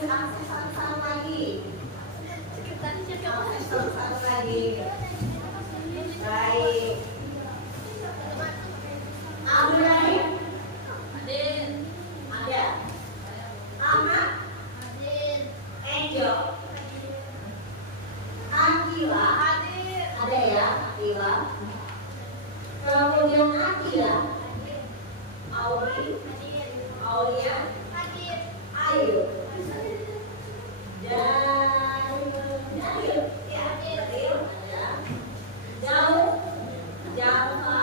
satu lagi. Satu lagi. Baik. Abdul Rahim. Ada. Ahmad. Angel. Akila. Ada ya, Akila. Kemudian Akila. Auri. Aulia. Ayu. Dan Adil. Ya, Adil. Ada. Jauh. Java.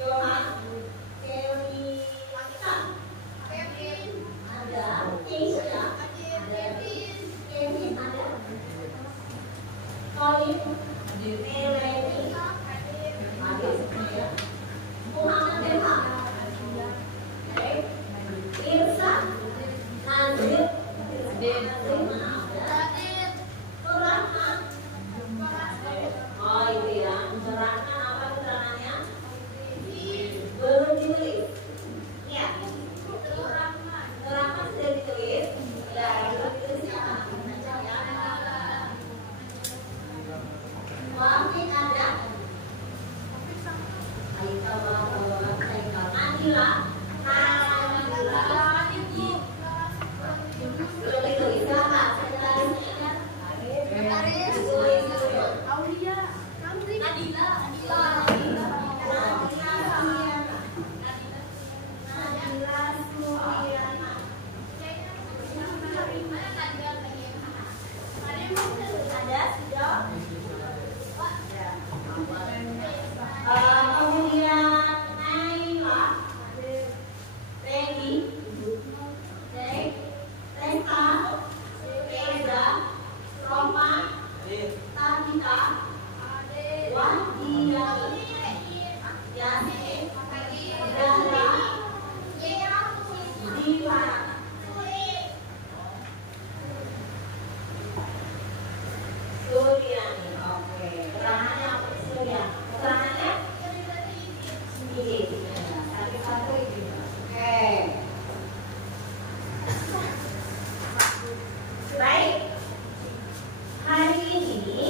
Johan. Kelly. Wakita. Ada. Keisha. Ada. Kevin. Ada. Colin. Melanie. Ada semuanya. Muhammad Deha. Oke. Irsa. Nazir. Surahman. Oh itu ya. Surahman apa keterangannya? Belum ditulis. Ya. Surahman sudah ditulis. Ya, belum ditulis siapa? Wafik ada. Nadila. Belum ditulis siapa? Aulia. Nadila. Ada sudah. Kemudian Naila, Peggy, Reza, Reza, Roma, Tabita, Wahdia, Yasin, Dara, Diva. Suryani, oke. Keterangannya apa? Suryani. Keterangannya? Ini. Satu ini. Oke. Baik. Hari ini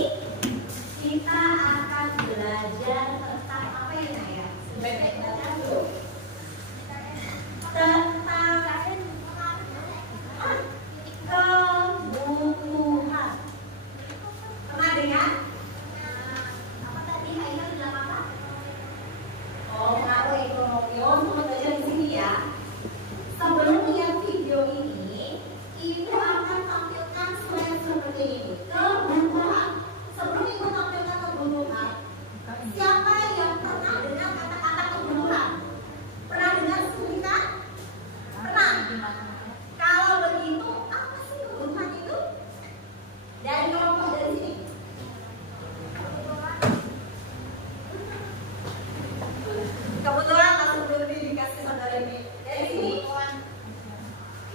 kita akan belajar tentang apa ini ya? Sebagai baca dulu. Tentang kebutuhan. Pernah dengar? Apa tadi Haikal bilang apa? Oh, pengaruh ekonomi. Oh, semua belajar di sini ya. Sebelum lihat video ini, Ibu akan tampilkan slide seperti ini. Kebutuhan. Sebelum Ibu tampilkan kebutuhan, siapa yang pernah dengar kata-kata kebutuhan? Pernah dengar sebutkan? Pernah. Kalau begitu, apa sih kebutuhan itu? Dari kelompok dari sini. Kebetulan langsung dulu dikasih saudara ini. Dari sini.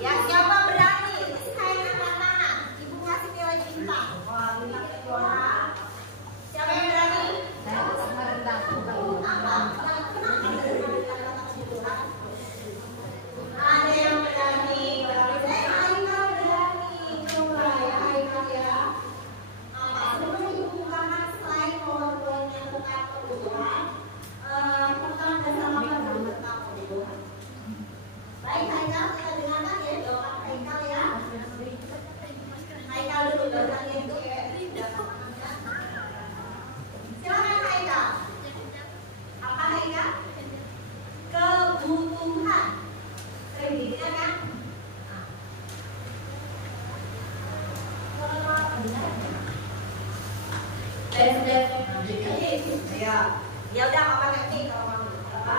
Ya, siapa berani? Ini saya angkat tangan. Ibu kasih nilai bintang. Wah, bintang juara. Siapa yang berani? Saya sama rendah. Apa? Kenapa dari kata kebutuhan? Ada yang berani. Haikal berani. Coba ya, Haikal ya. Sebelum Ibu bukakan slide powerpoint-nya tentang kebutuhan, tentang dasar apa tentang kebutuhan. Baik, Haikal, kita dengarkan ya jawaban Haikal ya. Haikal dulu jawabannya itu ya. Silakan Haikal. Apa Haikal? Kebutuhan. Kreditnya kan? Ya udah apa nanti kalau mau apa?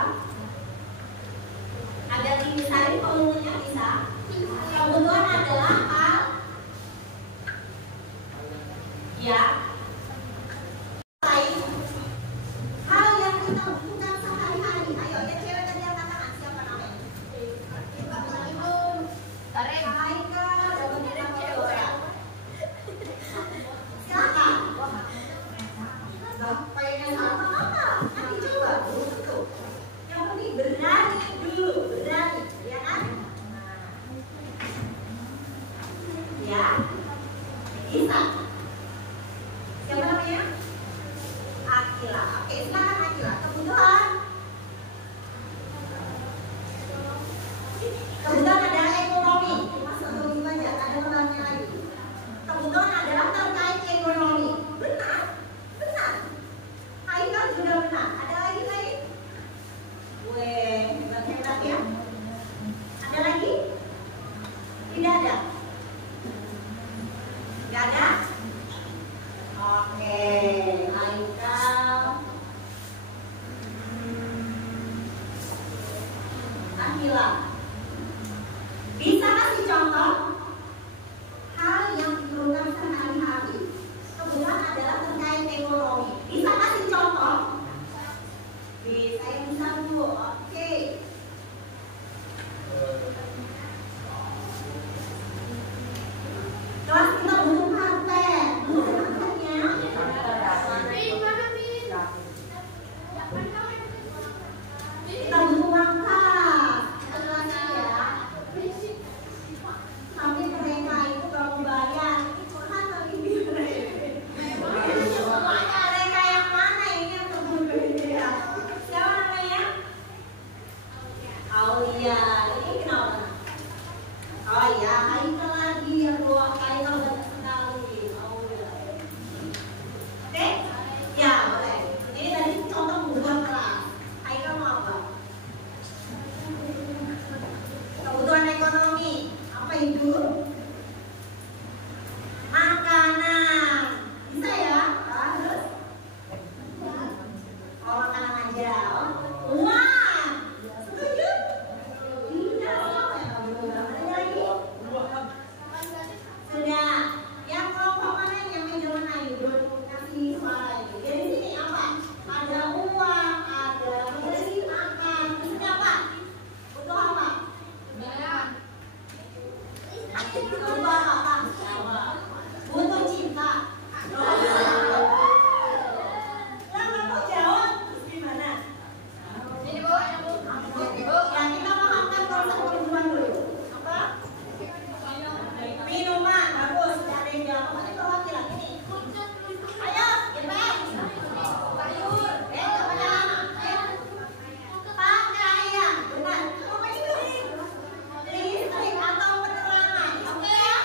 Agak dipisahin volumenya bisa. Kebutuhan adalah hal ya lain, hal yang kita butuhkan sehari-hari. Ayo ya cewek tadi yang katakan siapa namanya? Tarik. Haikal, jawabannya cewek. Silakan. Pengen sama apa? Nanti Ya, bisa. Siapa namanya? Akila. Oke, silakan Akila. Kebutuhan. Kebutuhan adalah ekonomi. Masuk dulu aja. Ada orangnya lagi. Kebutuhan adalah terkait ekonomi. Benar, benar. Haikal juga benar. Ada lagi lagi? Weh, hebat ya. Ada lagi? Tidak ada. Tidak ada? Oke, Haikal. Akila. Bisa kasih contoh hal yang diperlukan sehari-hari. Kebutuhan adalah terkait ekonomi. Bisa kasih contoh? Bisa, yang bisa dulu. Oke. Kelas kita butuh karpet. Butuh karpetnya. Kita butuh mangkak. Kelasnya ya. Tapi mereka itu kalau bayar itu kan lebih gede. Mereka yang mana ini yang terbunuh ya? Siapa namanya? Aulia. Ini kenapa? Oh iya, Haikal lagi yang dua kali kalau banyak sekali. Aulia. Oke? Ya boleh. Ini tadi contoh kebutuhan kelas. Haikal mau apa? Kebutuhan ekonomi. Apa itu? Makanan. Bisa ya? Terus? Oh, makanan aja. Oh, uang. Setuju? Tidak. Ada lagi? Sudah. Yang kelompok mana yang meja mana? Belum kasih suara itu. Jadi sini apa? Ada uang, ada beli makan. Terus apa? Butuh apa? Butuh apa? Butuh cinta. Lah kamu jawab terus gimana? Ya kita pahamkan konsep kebutuhan dulu. Apa? Minuman. Bagus. Ada yang jawab. Pokoknya perwakilan ini. Ayo, cepat. Sayur. Kepada ayo. Pakaian. Benar. Pokoknya listrik atau penerangan. Oke ya?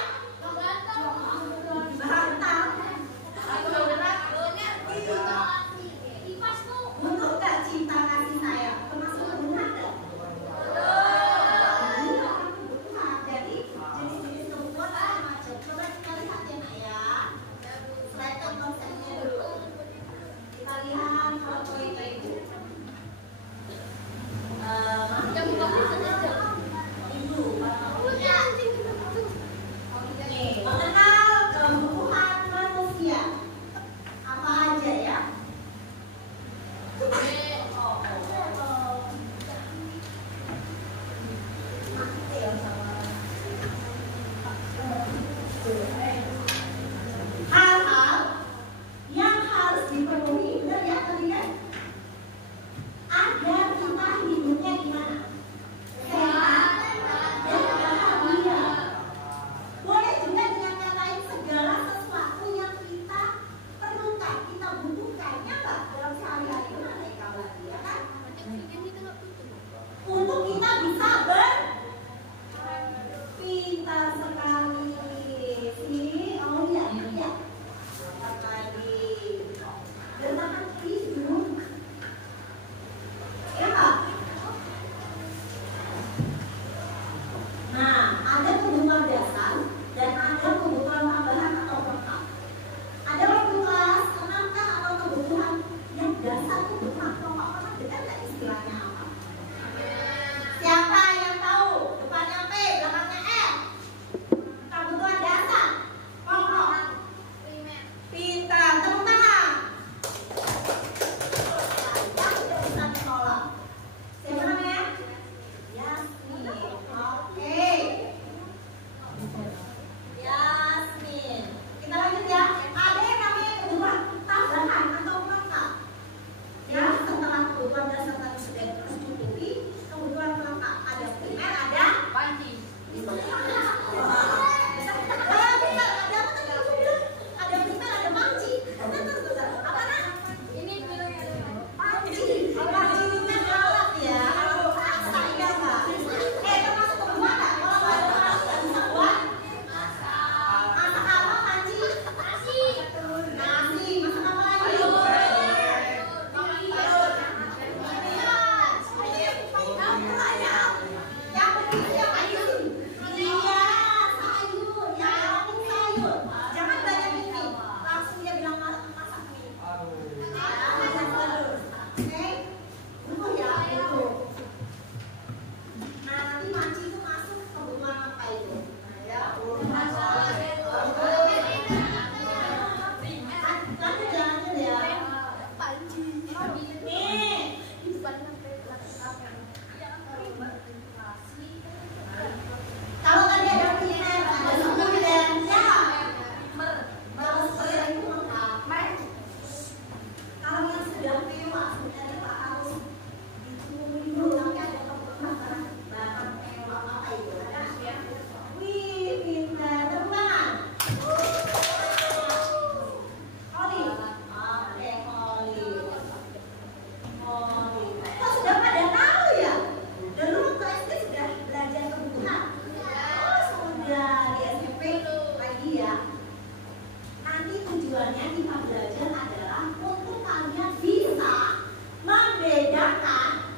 tujuannya kita belajar adalah untuk kalian bisa membedakan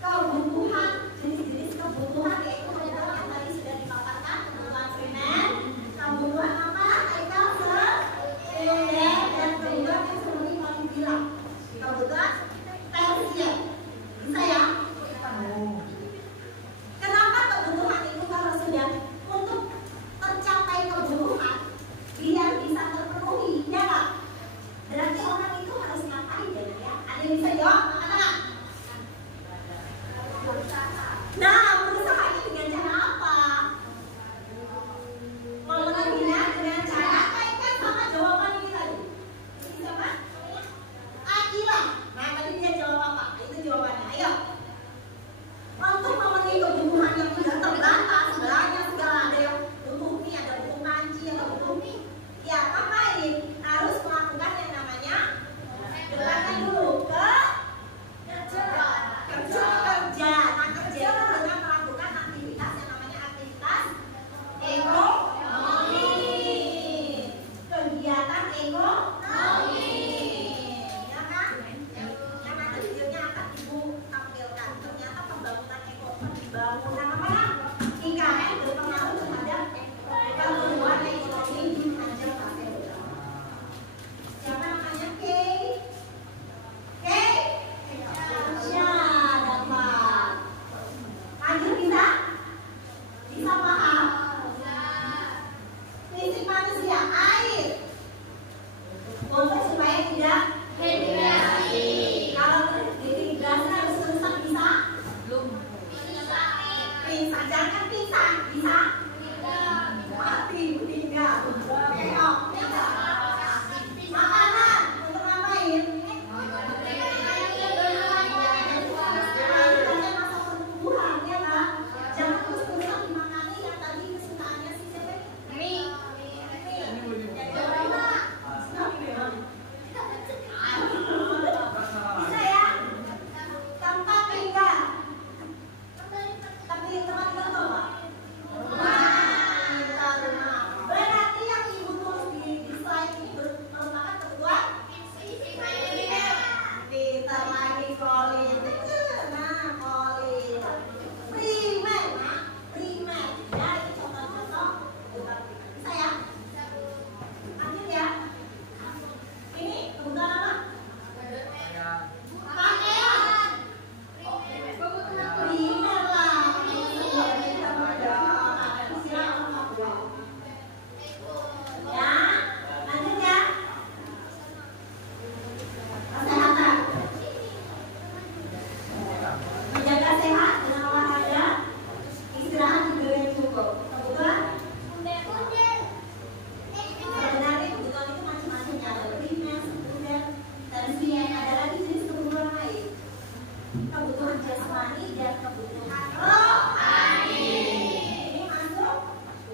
kebutuhan, jenis-jenis kebutuhan, yaitu kebutuhan yang tadi sudah dipaparkan, kebutuhan primer, kebutuhan apa? Haikal sekunder, dan kebutuhan yang seperti kalian bilang, kebutuhan tersier. Bisa ya? Kenapa kebutuhan itu? Kalau sudah untuk tercapai kebutuhan biar bisa terpenuhi, ya Kak? Berarti orang itu harus ngapain ya? Ada yang bisa jawab? Mana? Nah, berusahanya dengan cara apa? Memenuhinya dengan cara kaitkan sama jawaban ini tadi. Ini siapa? Akila. Nah, tadi dia jawab apa? Itu jawabannya. Ayo. Untuk memenuhi kebutuhan yang tidak terbatas, sebenarnya segala ada yang butuh mie, ada butuh panci, ada butuh mie. Ya, ngapain? Harus melakukan yang namanya gerakan dulu ke kerja. Nah, kerja itu dengan melakukan aktivitas yang namanya aktivitas ekonomi. Kegiatan ekonomi. Ya kan? Yang nanti videonya akan Ibu tampilkan. Ternyata pembangunan ekonomi, pembangunan apa? IKN berpengaruh terhadap pertumbuhan ekonomi di Aceh Pasir. Siapa namanya? Kay? Kay? Ya, dapat. Lanjut bisa? Bisa paham? Prinsip manusia, air. Untuk supaya tidak dehidrasi. Kalau dehidrasi harus rusak bisa? Belum. Bisa, jangan pingsan. Bisa? Mati, meninggal. Tengok, tidak. Makanan untuk ngapain? Pertumbuhan, ya kan? Jangan terus-terusan dimakani yang tadi kesukaannya si siapa? Mie. Bisa ya? Tempat tinggal. Tapi tempat tinggal tuh apa? Rumah. Berarti yang Ibu tulis di slide ini merupakan kebutuhan pintar lagi kolin. Nah, kolin primer, nah, primer. Ya, ini contoh-contoh kebutuhan primer. Bisa ya? Lanjut ya. Ini kebutuhan apa? Pakaian. Primer lah. Ya, lanjut ya. Kesehatan. Menjaga sehat dengan olahraga, istirahat juga yang cukup. Kebutuhan? Sebenarnya kebutuhan itu macam-macam ya. Ada primer, sekunder, tersier. Ada lagi jenis kebutuhan lain. Kebutuhan jasmani dan kebutuhan rohani. Ini masuk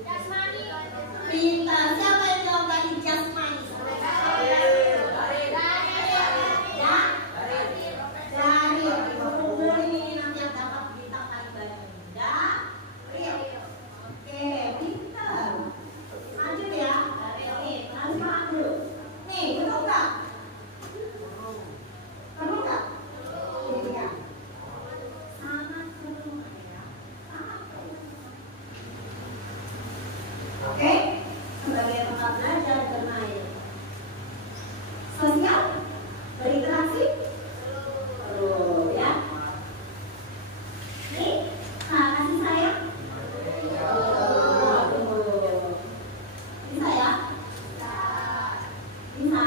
jasmani. Pintar. Siapa yang jawab tadi jasmani? Ya? Dari kumpul ini nanti yang dapat bintang paling banyak. Oke, pintar. Lanjut ya. Nih, harus paham dulu. Nih, betul nggak? Betul nggak? Ini dia. Sangat perlu ya. Sangat perlu. Oke, sebagai tempat belajar bermain. Sosial, berinteraksi, perlu ya. Nih, kasih sayang. Bisa ya? Bisa.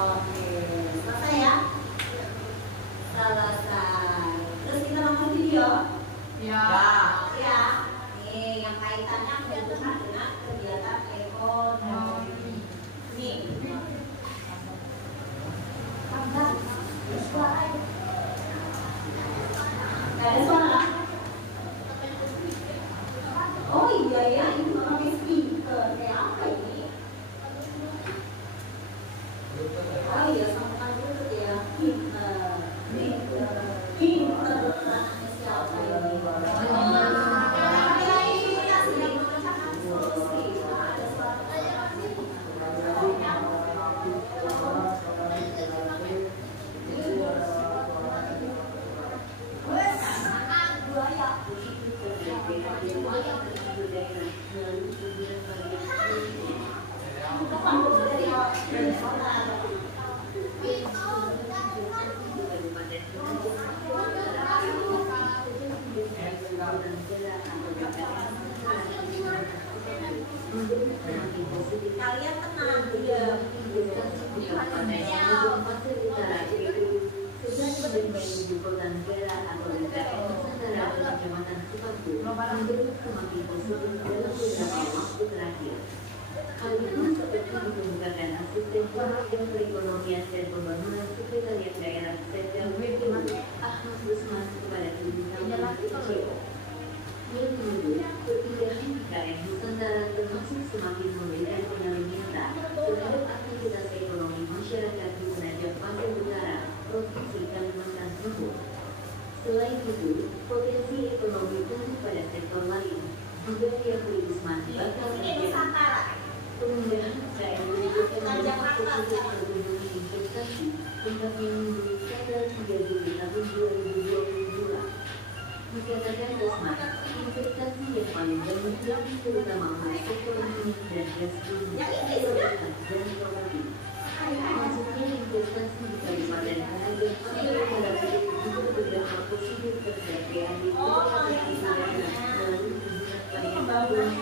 Oke, selesai ya? Selesai. Terus kita nonton video? Ya. Ya. Nih, yang kaitannya kebutuhan dengan kegiatan ekonomi. Nih. Suara. Gak ada suara. Oh iya ya, ini pakai speaker. Kayak apa ini? Oh iya, sambungan dulu ya. Pinter. Pinter. Anaknya siapa ini? Kalian tenang, diam. Hal itu seperti dikemukakan Asisten Kementerian Perekonomian dan Pembangunan Sekretariat Daerah Sendal Ahmad Rusman kepada Tribunal CEO. Ia menyebut perpindahan IKN Nusantara termasuk semakin memberikan pengaruh nyata terhadap aktivitas ekonomi masyarakat di Penajam Pasir Utara, Provinsi Kalimantan Timur. Selain itu, potensi ekonomi tumbuh pada sektor lain. Juga pihak Risman bakal Nusantara. Pemindahan IKN menunjukkan positif pertumbuhan investasi hingga minggu tanggal 3 Juli tahun 2022. Dikatakan Risman, investasi yang paling banyak diambil terutama oleh sektor minyak dan gas bumi, dan properti. Maksudnya investasi di Kabupaten Penajam Pasir Utara juga berdampak positif terhadap PAD melalui pembangunan.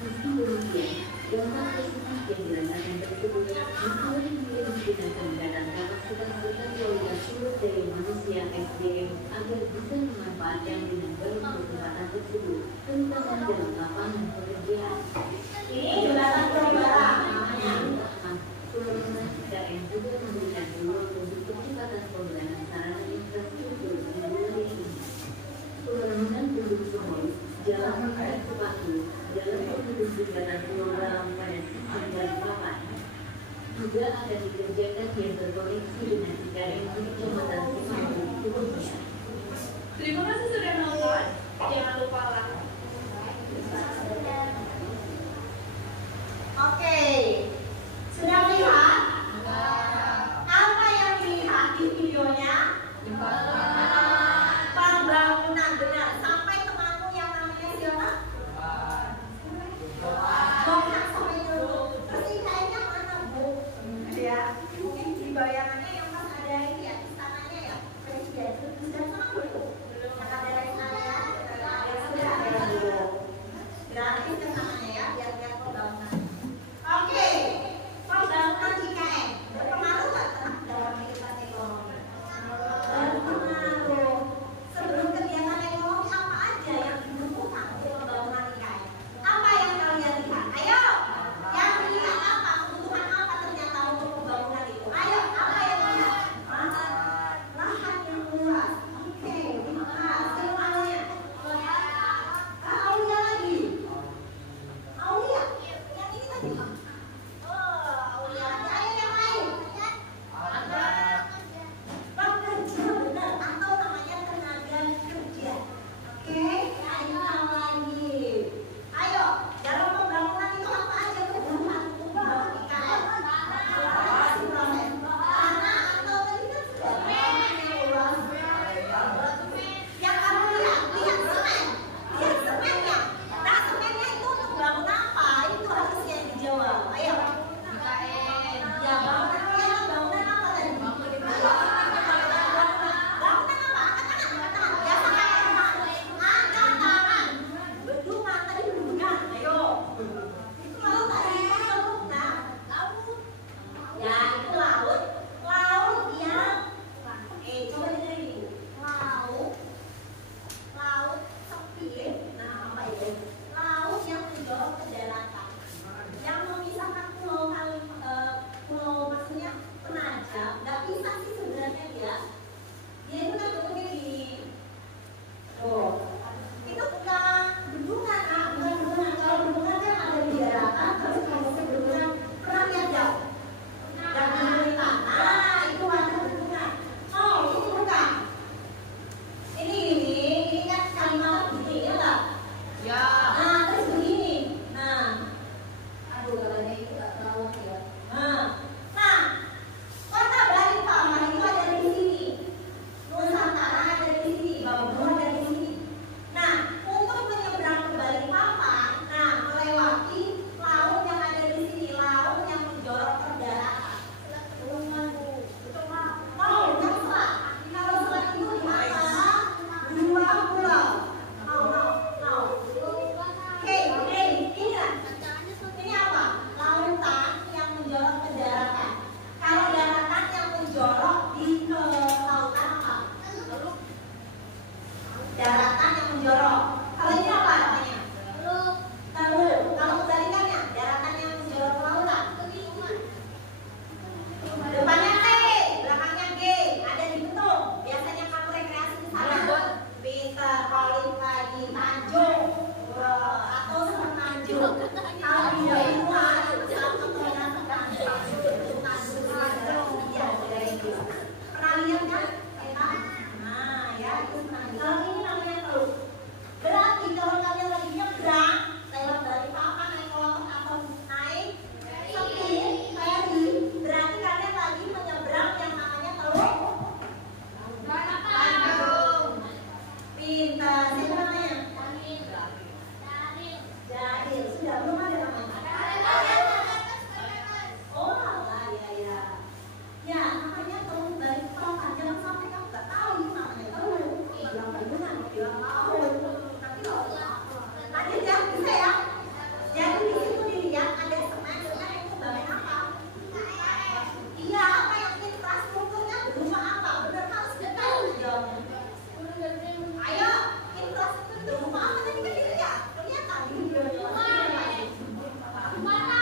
Meski demikian, dampak positif yang dirasakan tersebut diikuti dengan peningkatan kapasitas serta kualitas sumber daya manusia (SDM) agar bisa memanfaatkan dengan baik kesempatan tersebut, terutama dalam lapangan pekerjaan. Ini jembatan perubahan namanya. Pembangunan IKN juga memberikan peluang untuk percepatan pembangunan sarana infrastruktur di wilayah ini. Pembangunan bendung sumur, jalan raya sepatu, jalan penghubung jembatan Pulau Balang pada sisi Balikpapan juga akan dikerjakan yang terkoneksi dengan IKN di Kecamatan Semanggi, Khususnya. Terima kasih sudah nonton. Jangan lupa like. Oke, sudah lihat? Apa yang dilihat di videonya? Pembangunan, benar. Sampai temanmu yang namanya siapa? Bukan sampai dulu. Terus kayaknya mana Bu? Ya, mungkin di bayangannya yang pas ada ini ya, istananya ya, presiden. Sudah sama belum? Belum ada Siapa namanya? Jahil. Sudah belum ada namanya? Oh, alah, ya. Ya, makanya tolong dari kepala. Jangan sampai kamu nggak tahu itu namanya. Tahu? Bilang benar, bilang tahu. Tapi loh. Lanjut ya, bisa ya? Jadi di situ dilihat ada semen itu bagian apa? Iya, apa yang infrastrukturnya berupa apa? Benar harus detail jawabnya. Ayo, infrastruktur berupa apa tadi kan dilihat? Kelihatan di video. Mana?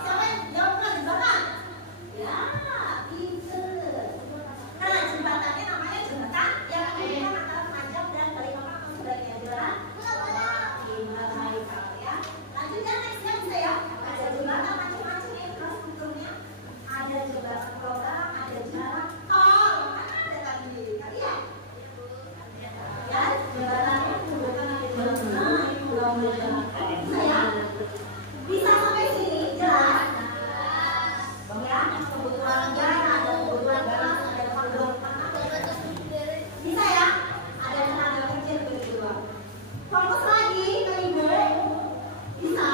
Siapa yang jawabnya jembatan? Ya, pinter. Nah, jembatannya namanya jembatan yang menghubungkan antara Penajam dan Balikpapan atau sebaliknya jalan. Lanjut ya, next ya bisa ya. Ada jembatan macam-macam infrastrukturnya. Ada jembatan program, ada jalan tol. Ada tadi kalian. Ya, jembatannya bukan ada jalan. Bisa ya? Bisa sampai sini jelas. Bang ya, kebutuhan jalan, ada kebutuhan gelas, ada kebutuhan tanah. Bisa ya? Ada tenaga kerja begitu. Fokus lagi ke ibu. Bisa?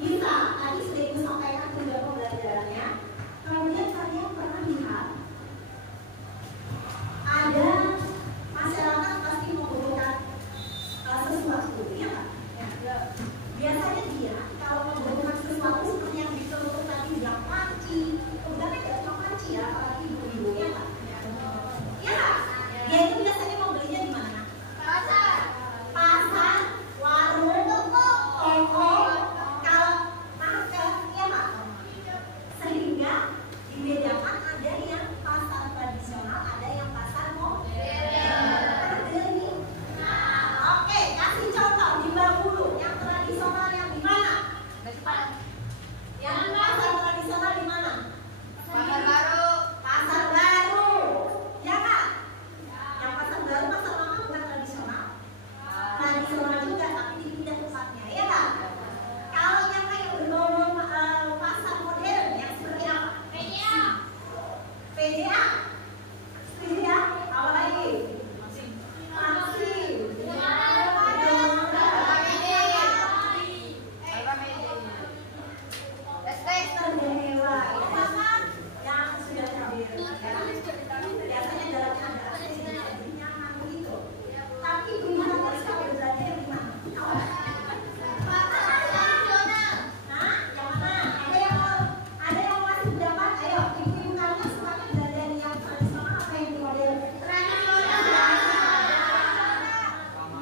Bisa. Tadi sudah ibu sampaikan juga pembelajarannya. Kemudian kalian pernah lihat ada masyarakat pasti membutuhkan sesuatu, ya kan? Biasanya dia kalau membutuhkan sesuatu seperti yang dituntut tadi bilang panci, kemudian tidak cuma panci ya, apalagi ibu-ibu ya kan? Ya, dia itu biasanya membelinya di mana? Pasar, warung, toko, kalau market, ya Pak. Sehingga dibedakan ada yang pasar tradisional, ada yang pasar modern. Ada nih. Oke, kasih contoh di Bengkulu. Yang tradisional yang di mana? Yang pasar tradisional di mana? Pasar Baru. Ya kan? Yang pasar baru, pasar lama bukan tradisional. Tradisional juga, tapi dipindah tempatnya, ya kan? Kalau yang kayak berbau pasar modern, yang seperti apa? PDA. Setuju ya? Apa lagi? Maxim. Yang sudah hadir. Biasanya dalamnya ada nyaman begitu. Tapi gimana kalau sekali belajar di mana? Nah, yang mana? Ada yang masih dapat? Ayo, ibu-ibu kalian semakin belajar yang tradisional apa yang modern? Sama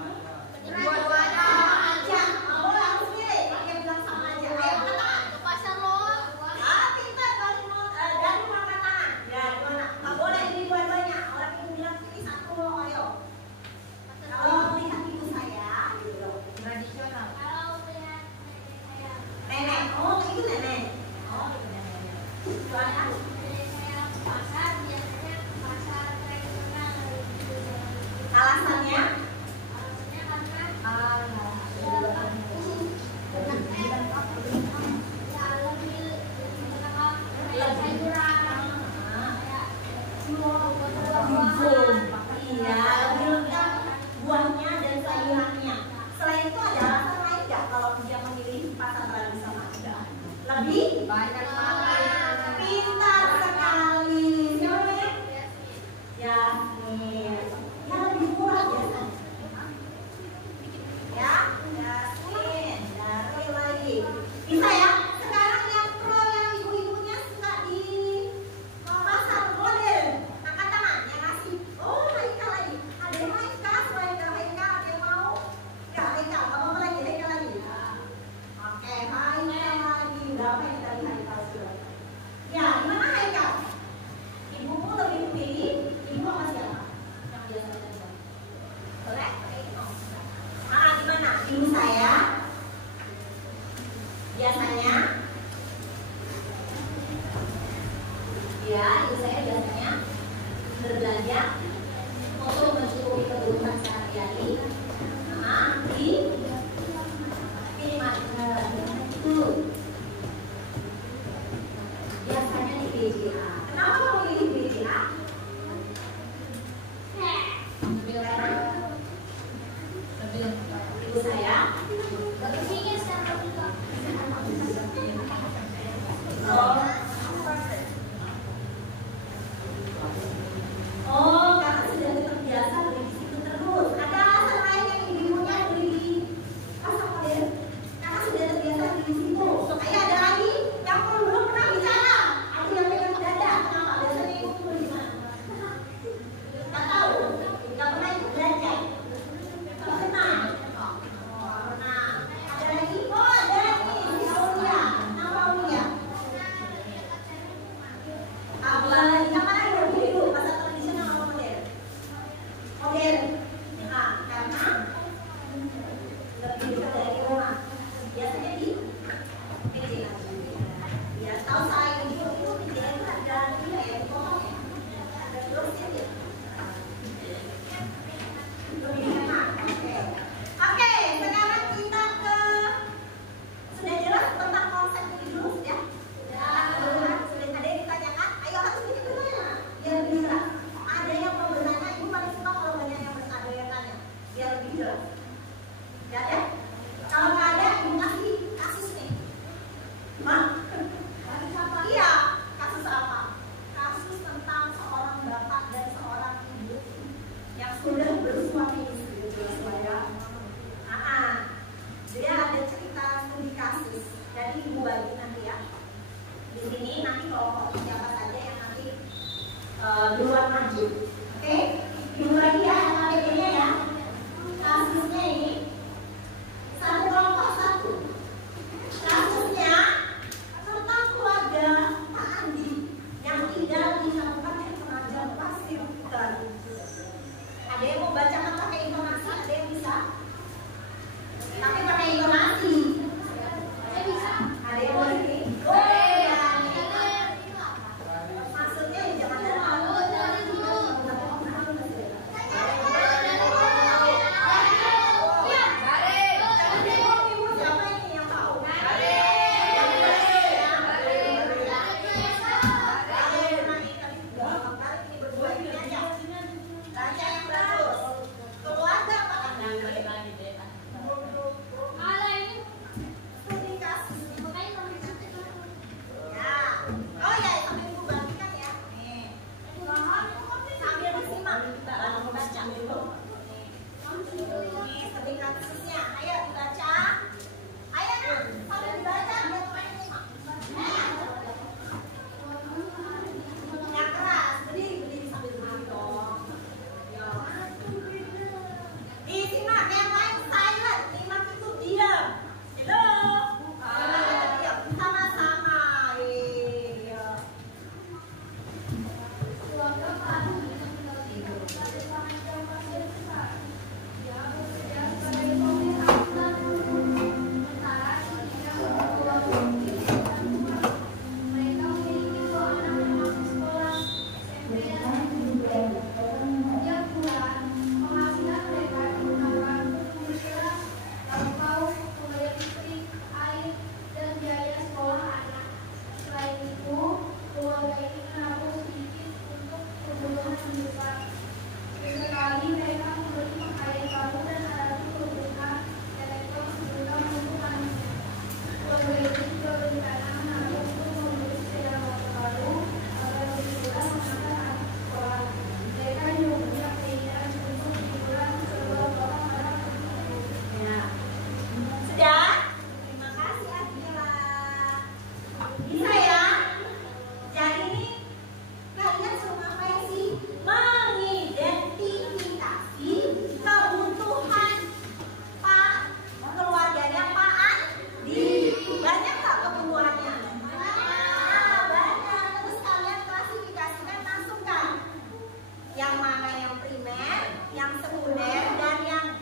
aja. Mau langsung pilih. Pakai bilang sama aja. Ayo, katakan. Pintar dari makan tangan. Ya, gimana? Nggak boleh ini dua-duanya. Orang ibu bilang pilih satu. Ayo. Kalau melihat ibu saya, gitu. Tradisional. Nenek. Oh, itu nenek. Oh, itu neneknya. Soalnya alasannya? Iya, lebih lengkap buahnya dan sayurannya. Selain itu ada alasan lain nggak kalau dia memilih pasar tradisional? Lebih banyak makan. Pintar sekali. Siapa namanya? Yasmin. Ya lebih murah biasanya. Ada yang mau bacakan pakai intonasi? Ada yang bisa? Tapi pakai intonasi. Ada yang mau ini? Maksudnya jangan siapa ini yang tahu? Baca yang bagus. Keluarga apa? Studi kasus. Ya. Oh ya, sambil ibu bagikan ya. Nih. Sambil disimak kita baca dulu. Nih, studi kasusnya. Ayo dibaca. Ayo nak, sambil dibaca biar main simak. Yang keras, berdiri sambil berdiri dong. Yo. Disimak, yang lain silent, Imak itu diam. Halo. Yuk, sama-sama. Iya. Sudah? Terima kasih Adila. Bisa ya? Jadi ini kalian suruh ngapain sih? Mengidentifikasi kebutuhan Pak keluarganya Pak Andi. Banyak nggak kebutuhannya? Banyak. Terus kalian klasifikasikan, masukkan yang mana yang primer, yang sekunder, dan yang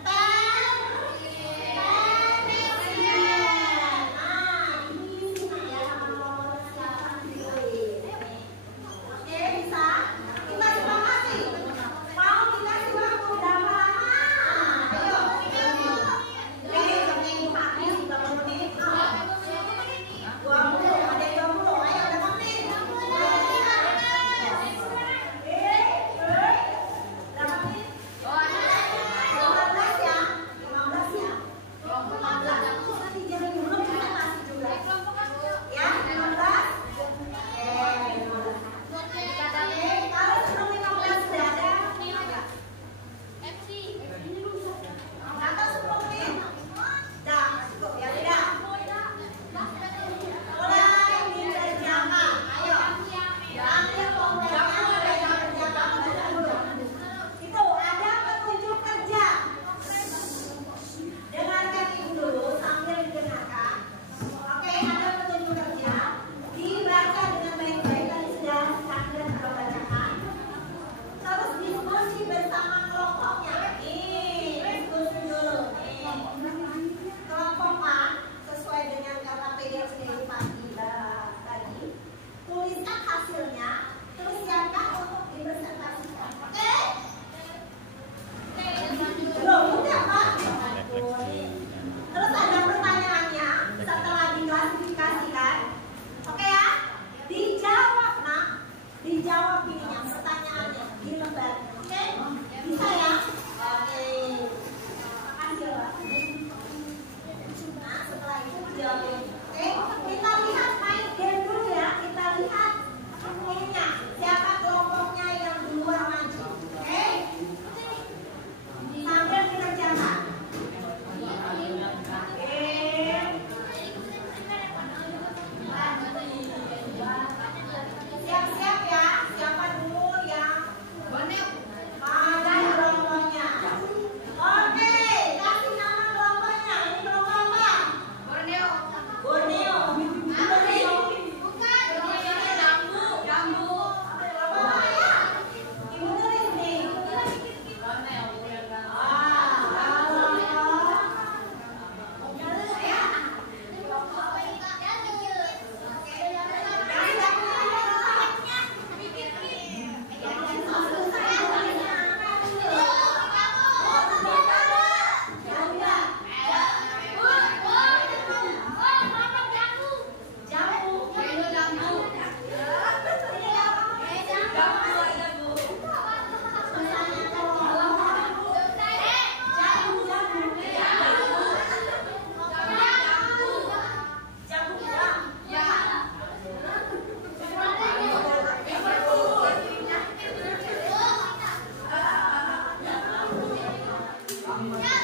Jangan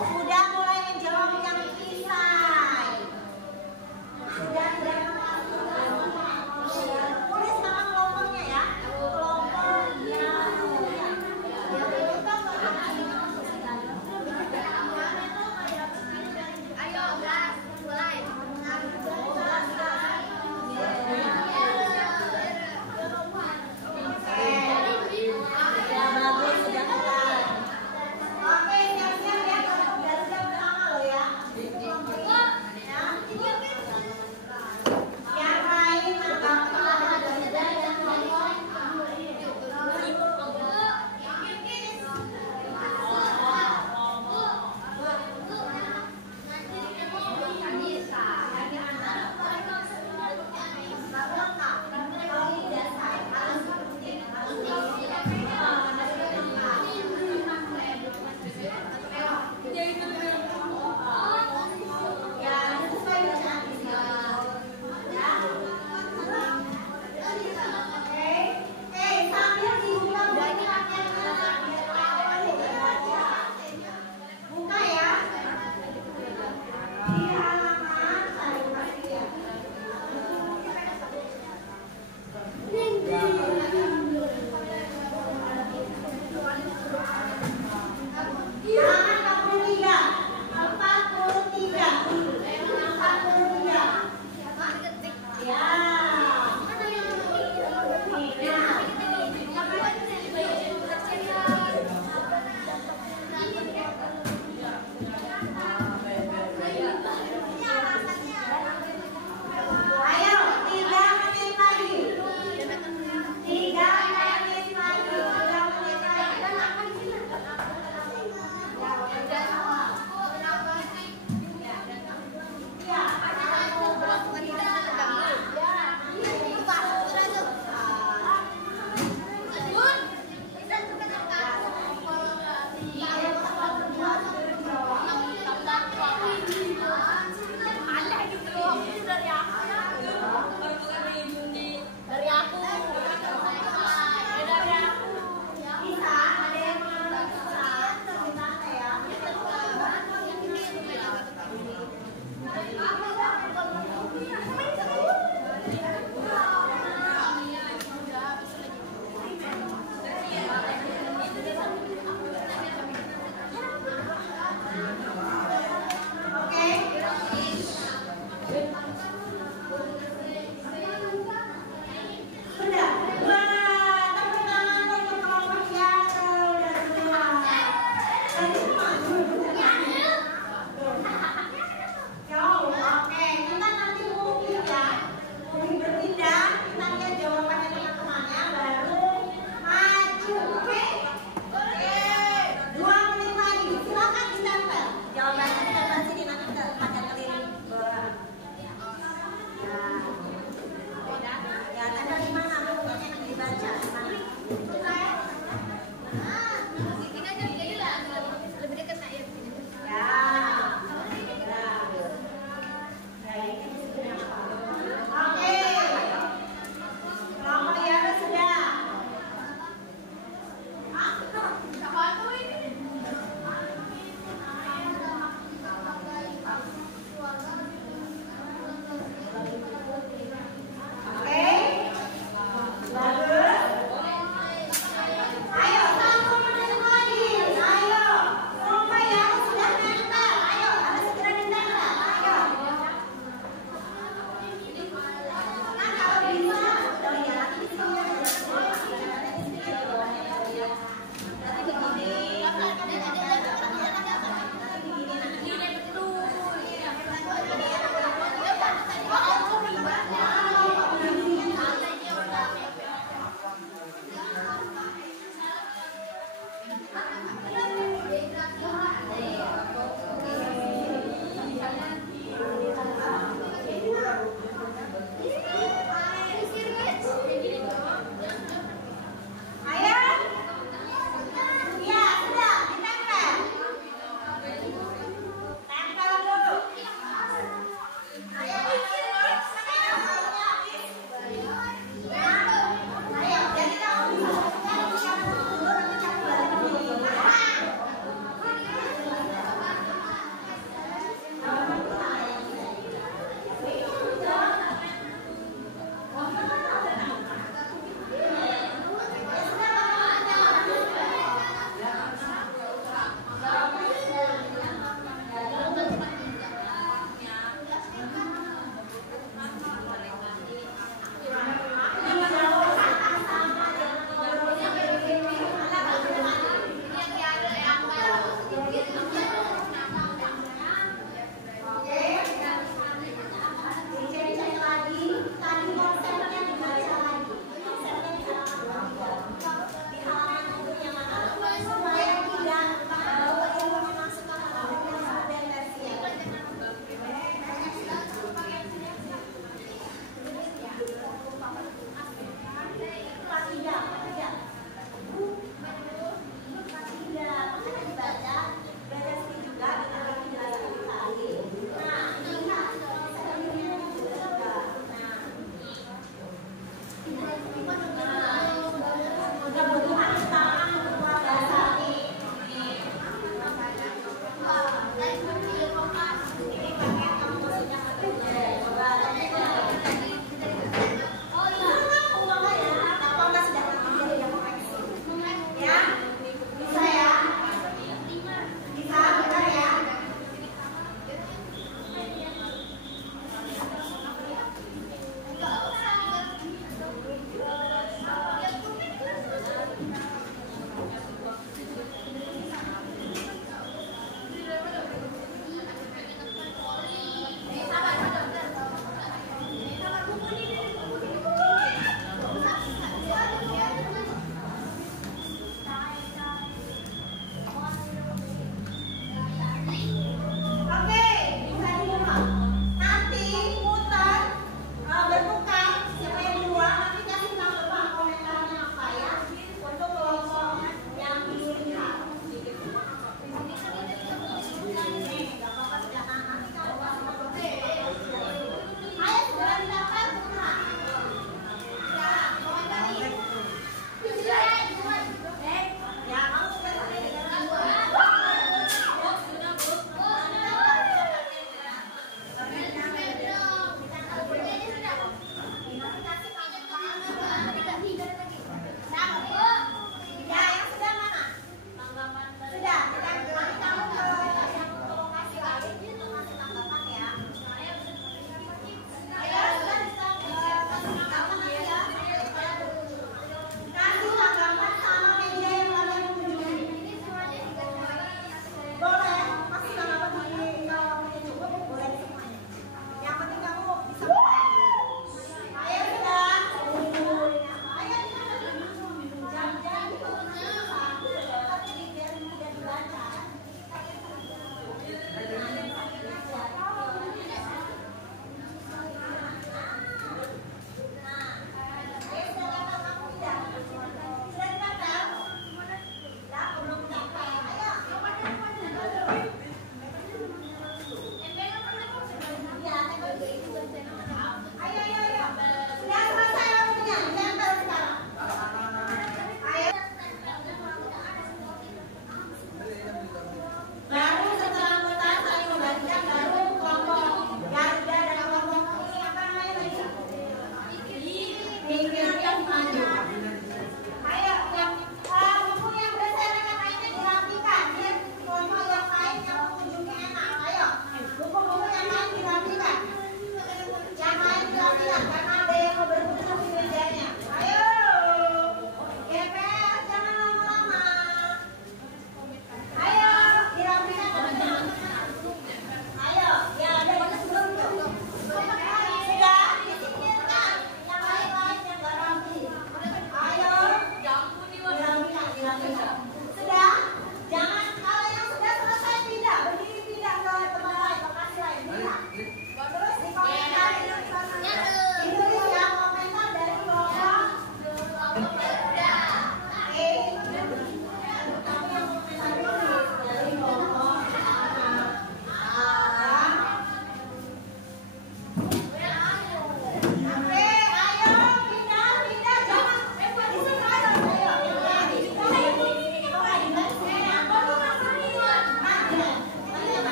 Sudah mulai menjawab yang kisah. Sudah tulis nama kelompoknya ya. Kelompoknya. Ayo, kelas mulai. Ya bagus, sudah kelar. Oke, siap-siap ya, kelompok Garuda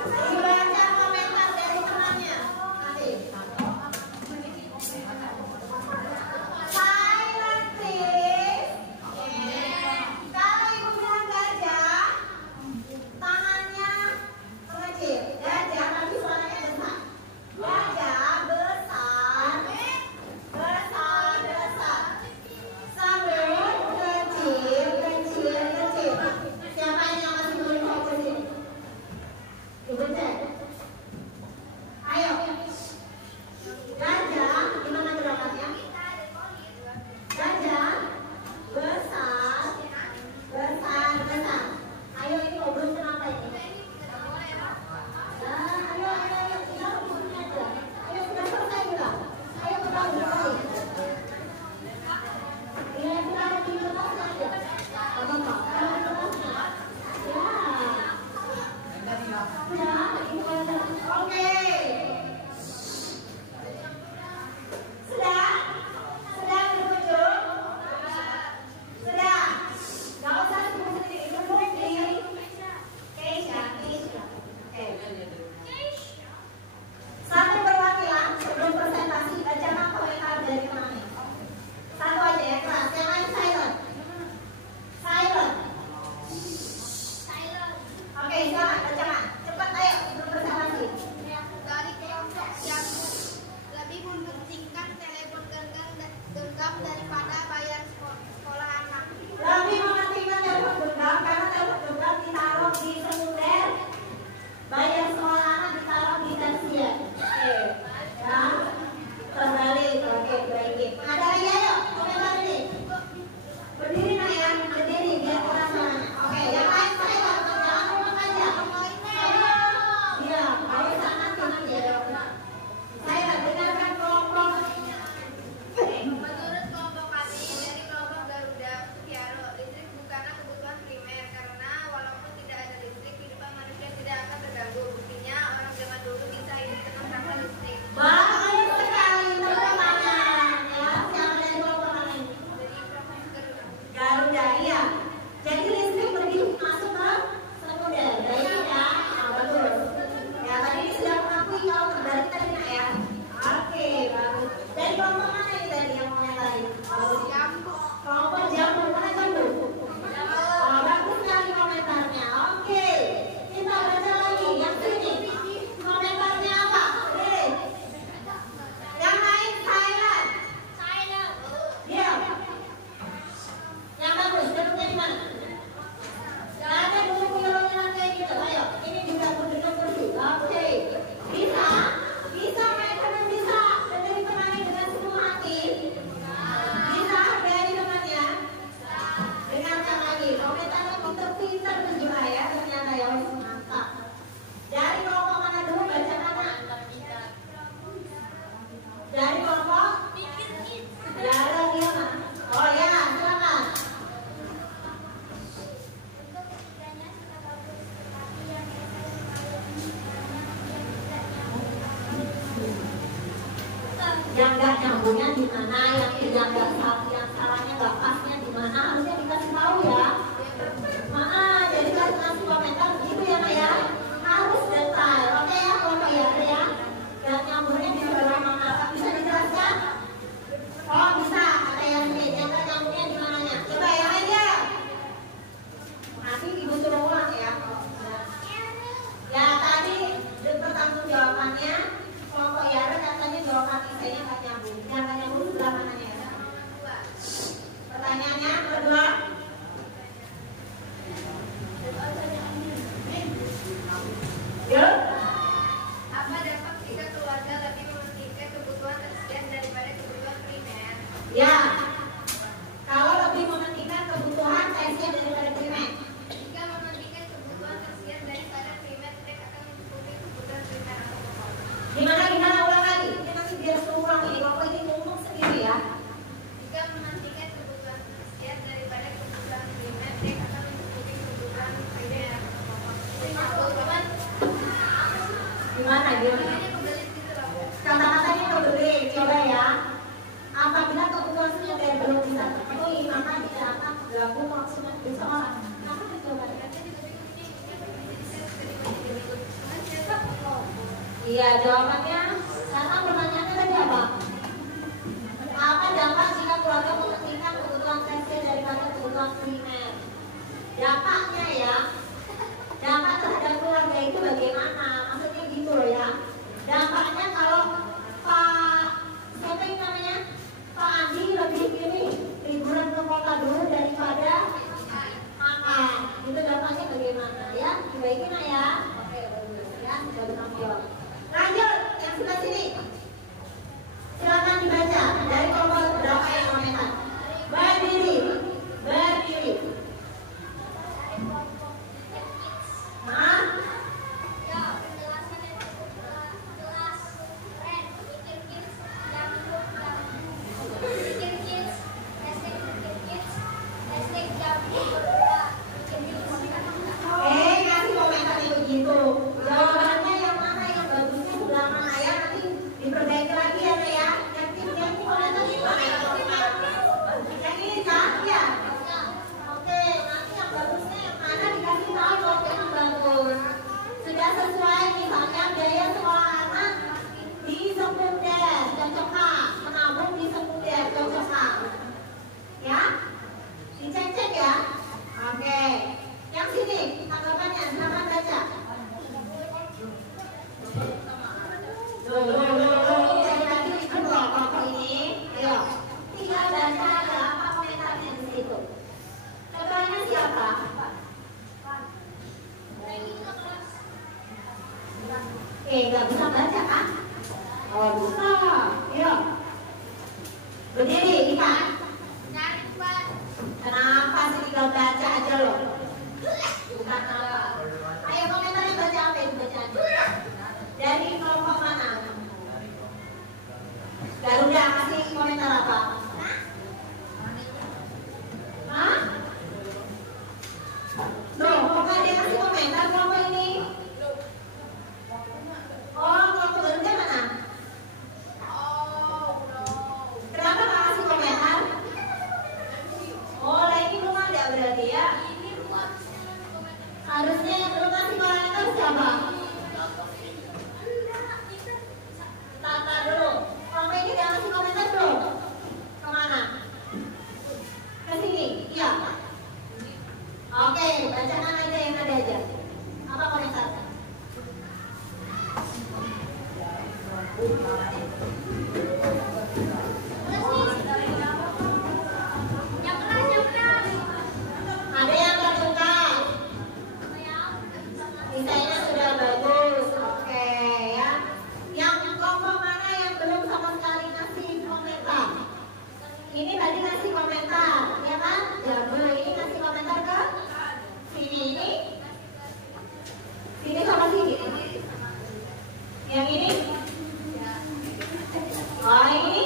Dibaca komentar dari temannya. Nanti. Silent please. Kalau ibu bilang gajah, tangannya mengecil. Gajah tapi suaranya besar. Gajah besar, besar, besar. Sambil kecil, kecil, kecil. Siapa yang masih belum tahu kecil? Ibu cek. Ayo. Gajah, gimana gerakannya? Gajah besar, besar, besar. Ayo ini ngobrol kenapa ini? Ayo, ayo, tinggal begini aja. Ayo sudah selesai juga. Ayo kita mulai. Ini kita harus dilepas aja. Apa? Kalau dilepasnya. Ya, ini ada. Oke. Sudah? Sudah berkunjung? Sudah. Gak usah sebut sendiri. Duduk di Keisha. Oke. Satu perwakilan sebelum presentasi bacakan komentar dari temannya. Satu aja ya kelas. Yang lain silent. Silent. Oke, silakan bacakan. Cepat ayo sebelum presentasi. Dari kelompok yang lebih mementingkan telepon genggam daripada bayar sekolah anak. Lebih mementingkan telepon genggam karena telepon genggam ditaruh di sekunder, bayar sekolah anak ditaruh di tersier. Oke, ya, terbalik. Oke, baik. Ada lagi ayo komentar ini. Berdiri nak ya, berdiri biar orang suaranya. Oke, yang lain saya jangan ngomong aja. Iya, ayo sana nanti ya. Saya dengarkan kelompok. Menurut kelompok kami dari kelompok Garuda Sutiaro, listrik bukanlah kebutuhan primer karena walaupun tidak ada listrik, kehidupan manusia tidak akan terganggu. Buktinya orang zaman dulu bisa hidup tenang tanpa listrik. Bagus sekali teman-teman. Ya, siapa dari kelompok lain? Garuda, iya. Jadi listrik begitu masuk ke sekunder, baik ya. Bagus. Ya tadi ini sudah mengakui kalau terbalik tadi nak ya. Oke, bagus. Dari kelompok mana ini tadi yang komentari? Kelompok jambu, mana jambu? Oh, bagus sekali komentarnya. Oke, kita baca lagi yang sini. Komentarnya apa? Berdiri. Yang lain silent. Diam. Yang bagus, duduknya di mana? Jangan ada duduk-duduknya kayak gitu. Ayo, ini juga duduk kursi. Oke, bisa, bisa teman bisa dengerin temannya dengan sepenuh hati. Bisa hargai temannya. Dengarkan lagi. Komentarnya pinter-pinter juga ya. Ternyata ya, wes mantap. Dari kelompok mana dulu baca mana? Dari kelompok? Dari mana? Oh ya, silakan. Yang nggak nyambungnya di mana, yang salahnya nggak pasnya di mana, harusnya dikasih tahu ya. Maaf, jadi kalau ngasih komentar begitu ya Pak ya, harus detail. Oke ya, kelompok ya. Nggak nyambungnya di sebelah mana? Bisa dijelaskan? Oh bisa, ada yang nggak nyambungnya di mananya. Coba yang lain ya. Nanti ibu suruh ulang ya. Ya tadi pertanggung jawabannya kelompok Yara katanya jawaban isanya nggak nyambung. Yang nggak nyambung sebelah mananya ya? Pertanyaannya kedua. Ya. Apa dampak jika keluarga lebih mementingkan kebutuhan tersier daripada kebutuhan primer? Ya. Kalau lebih mementingkan kebutuhan tersier daripada primer. Jika mementingkan kebutuhan tersier daripada primer, mereka akan mencukupi kebutuhan primer atau pokok. Gimana ulang lagi? Ini nanti biar suruh ulang ini. Kalau ini ngomong sendiri ya. Jika mementingkan kebutuhan tersier daripada kebutuhan primer, mereka akan mencukupi kebutuhan primer atau pokok. Gimana? Kata-katanya kebelit. Coba ya. Apabila kebutuhan sekunder belum bisa terpenuhi, maka tidak akan mengganggu maksimal seseorang. Apa itu? Iya, jawabannya karena pertanyaannya tadi apa? Apa dampak jika keluarga mementingkan kebutuhan tersier daripada kebutuhan primer? Dampaknya ya, dampak terhadap keluarga itu bagaimana? Maksudnya gitu loh ya. Dampaknya kalau Pak siapa yang namanya? Pak Andi lebih pilih liburan ke kota dulu daripada makan. Itu dampaknya bagaimana ya? Dibaikin ya. Oke, bagus ya. Sudah bertanggung. Lanjut, yang sebelah sini. Silakan dibaca dari kelompok berapa yang komentar. Berdiri, berdiri. Hah? Kasih komentarnya begitu. Jawabannya yang mana yang bagusnya sebelah mana ya? Nanti diperbaiki lagi ya ya. Yang komentar gimana? Yang ini kah? Ya. Oke, nanti yang bagusnya yang mana dikasih tahu kalau memang bagus. Sudah sesuai misalnya biaya sekolah anak di sekunder, cocok kah? Menabung di sekunder, cocok kah? Ya? Dicek-cek ya. Oke. Yang sini tanggapannya, silakan baca. Saya lagi ikut loh kelompok ini. Ayo, tinggal baca ada apa komentarnya di situ. Contohnya siapa? Nggak bisa baca kan? Oh bisa. Ayo. Berdiri, Ipan. Kenapa sih tinggal baca aja loh? Bukan apa. Ayo komentarnya baca apa itu bacanya? Dari kelompok mana? Garuda kasih komentar apa? Hah? Loh, kok nggak ada kasih komentar kelompok ini? Oh, kelompok Garuda mana? Kenapa nggak kasih komentar? Oh, lah ini belum ada berarti ya? Harusnya yang belum kasih komentar siapa? Tata dulu. Sampai ini udah kasih komentar belum? Kemana? Ke sini? Iya. Oke, bacaan aja yang ada aja. Apa komentar? Ada yang terbuka. Desainnya sudah bagus. Oke ya. Yang kelompok mana yang belum sama sekali ngasih komentar? Ini tadi ngasih komentar, ya kan? Jago ini ngasih komentar ke sini ini. Sini sama sini. Yang ini? Oh ini?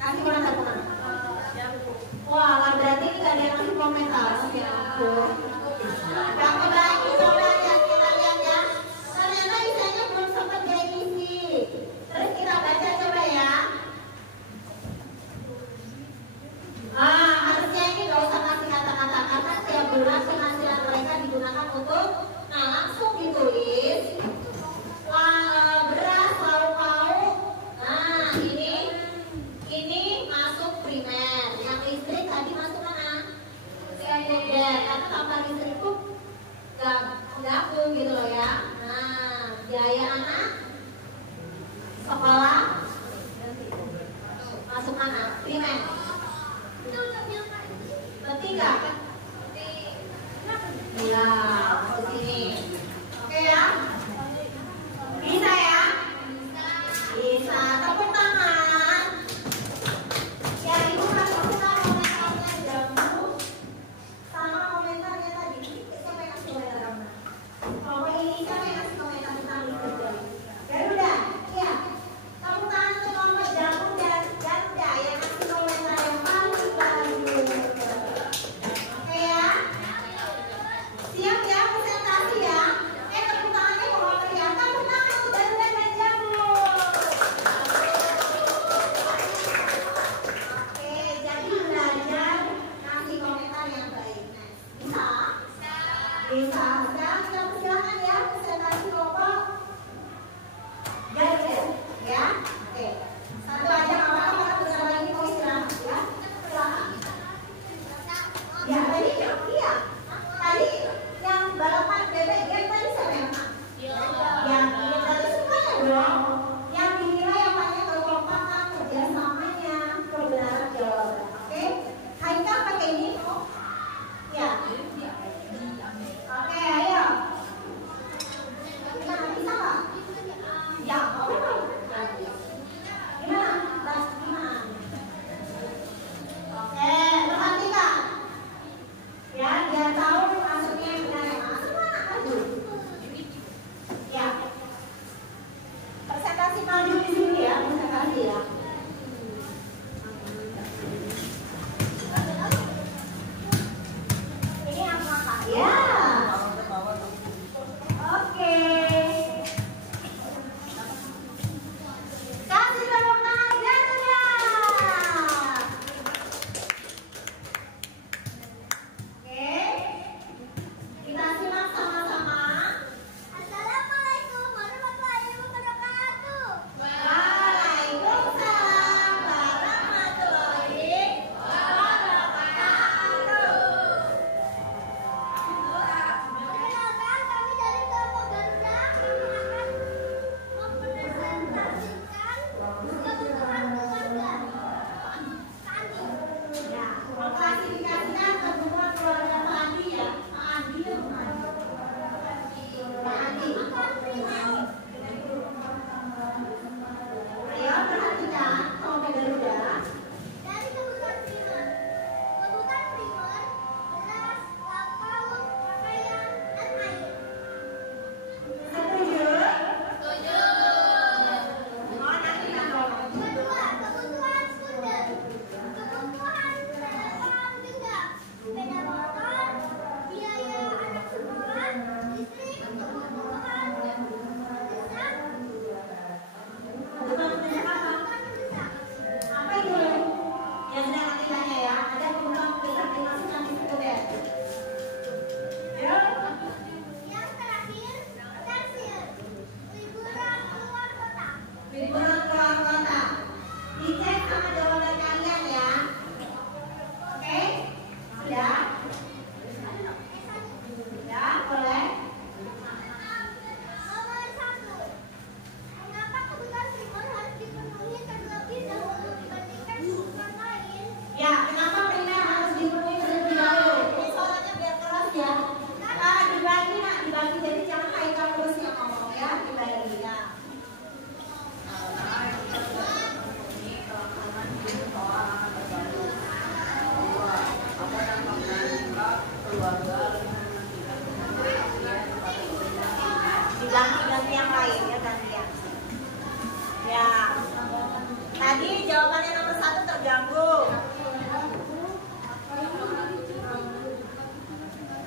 Kasih komentar kemana? Wah, lah berarti ini gak ada yang ngasih komentar. Ya ampun. Berapa lagi coba lihat, kita lihat ya. Ternyata desainnya belum sempat dia isi. Terus kita baca coba ya. Harusnya ini gak usah kasih kata-kata karena setiap bulan penghasilan mereka digunakan untuk, nah langsung ditulis beras, lauk pauk. Nah ini masuk primer. Yang listrik tadi masuk mana? Sekunder. Karena tanpa listrik itu nggak gabung gitu loh ya. Nah, biaya anak sekolah masuk mana? Primer. Penting nggak? Iya, masuk sini. Oke ya? Bisa ya? Bisa. Tepuk tangan. Ya, ibu kasih komentarnya jamu sama komentarnya tadi. Siapa yang kasih komentar kamu? Kalau ini siapa yang kasih komentar tentang Garuda? Garuda, iya. Tepuk tangan untuk kelompok jamu dan Garuda yang kasih komentar yang paling bagus. lain ya, gantian. Ya. Tadi jawabannya nomor 1 terganggu.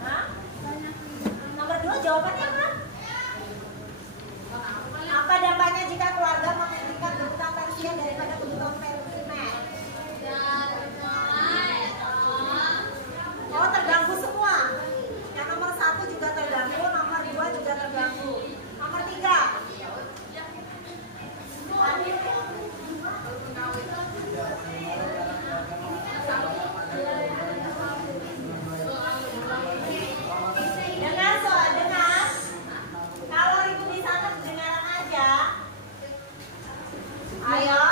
Hah? Nomor 2 jawabannya apa? Apa dampaknya jika keluarga menginginkan kebutuhan tersier daripada kebutuhan primer? Oh, terganggu semua. Yang nomor 1 juga terganggu, nomor 2 juga terganggu. Nomor 3. Dengar. Kalau ribut di sana kedengaran aja. Ayo,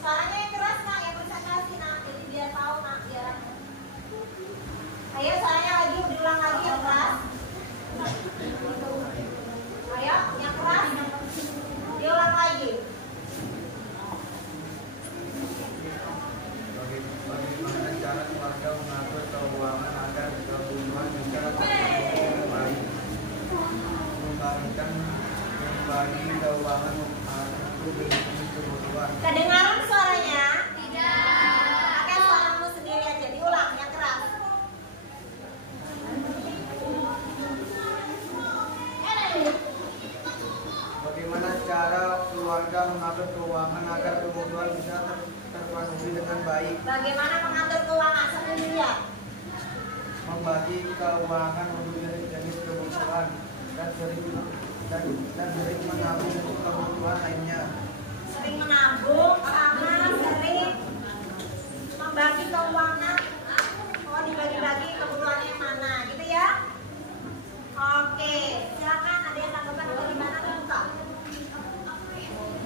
suaranya yang keras nak, yang presentasi nak, jadi biar tahu nak, biar. Ayo, suaranya lagi, diulang lagi yang keras. Ayo, yang keras, diulang lagi. Bagaimana cara keluarga mengatur keuangan agar kebutuhan bisa baik? Membagi keuangan untuk kebutuhan. Kedengaran suaranya? Tidak. Pakai suaramu sendiri aja, diulang yang keras. Bagaimana cara keluarga mengatur keuangan agar kebutuhan bisa terpenuhi dengan baik? Bagaimana mengatur keuangan sendirian? Membagi keuangan untuk jenis kebutuhan dan sering menabung untuk kebutuhan lainnya. Sering menabung sama sering membagi keuangan. Oh, dibagi-bagi kebutuhannya mana gitu ya? Oke, silakan ada yang tanggapan atau gimana buka?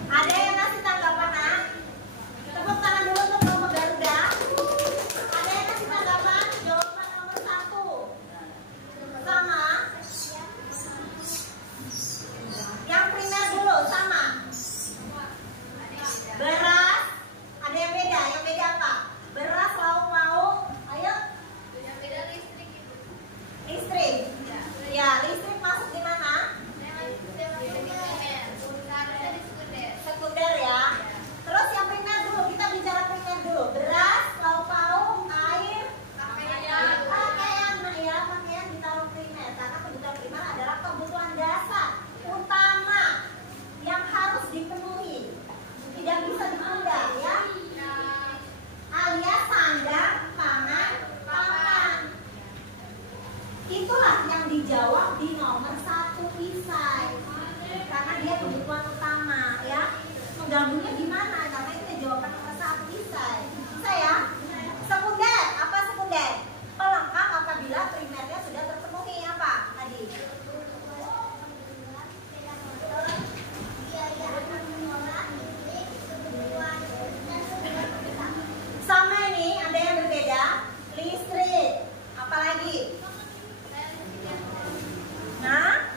Ada yang ngasih tanggapan nak? Tepuk tangan dulu untuk kelompok Garuda. Ada yang ngasih tanggapan? Jawaban nomor 1 sama. Yang primer dulu sama. Beras, ada yang beda. Yang beda apa? Beras, lauk pauk. Ayo. Yang beda listrik itu. Listrik. Ya, listrik masuk di mana? Sekunder ya. Terus yang primer dulu, kita bicara primer dulu. Beras, lauk pauk, air, pakaian. Nah ya, pakaian ditaruh primer. Karena kebutuhan primer adalah kebutuhan dasar utama yang harus dipenuhi. Tidak bisa ditunda ya. Alias sandang, pangan, papan. Itulah yang dijawab di nomor 1 isai. Karena dia kebutuhan utama ya. Menggabungnya gimana? Karena itu jawaban nomor 1 isai. Bisa ya? Sekunder, apa sekunder? Pelengkap apabila primernya sudah terpenuhi. Apa tadi? Sama ini ada yang berbeda. Listrik, apalagi? Nah,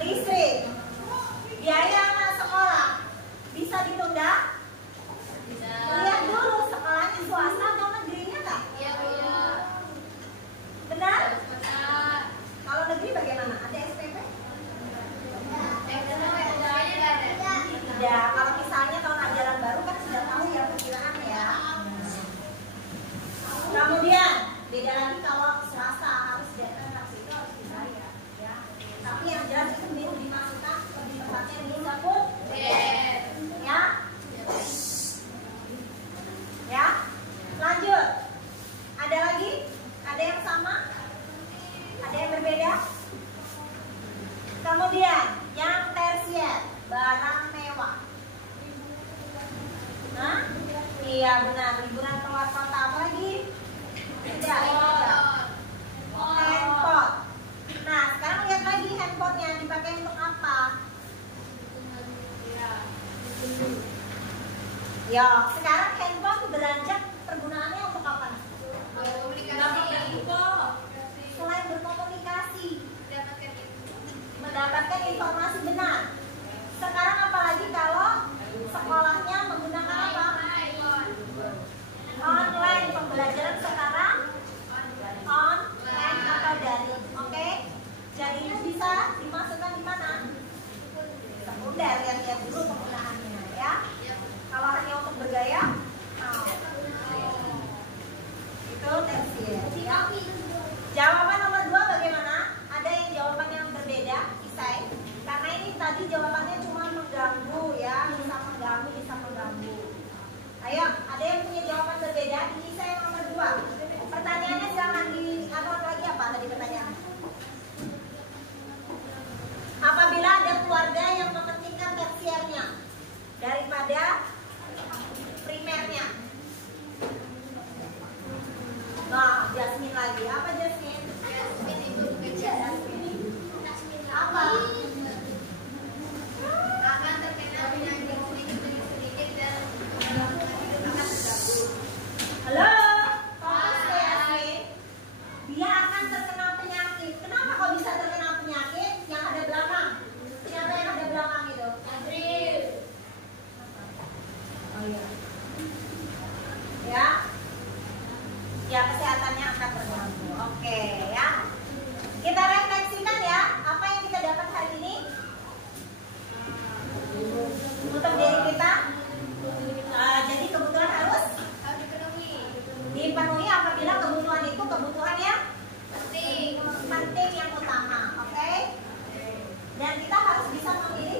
listrik, biaya anak sekolah bisa ditunda? Lihat dulu sekolahnya swasta atau negerinya kak? Iya, Bu. Benar? Kalau negeri bagaimana? Ada SPP? Tidak. Kalau misalnya tahun ajaran baru kan sudah tahu ya perkiraan ya. Kemudian beda lagi kalau swasta harus datang taksi itu harus dibayar ya. Tapi yang jelas itu dimasukkan lebih tepatnya di sekunder ya. Ya. Lanjut. Ada lagi? Ada yang sama? Ada yang berbeda? Kemudian yang tersier, barang mewah. Hah? Iya benar, liburan keluar kota apa lagi? Tidak. Handphone. Nah sekarang lihat lagi handphonenya dipakai untuk apa? Ya, sekarang handphone beranjak pergunaannya untuk apa? Selain berkomunikasi, mendapatkan informasi benar. Sekarang apalagi kalau sekolahnya menggunakan apa? Online. Pembelajaran sekarang online atau daring. Oke? Jadi itu bisa dimasukkan bisa memilih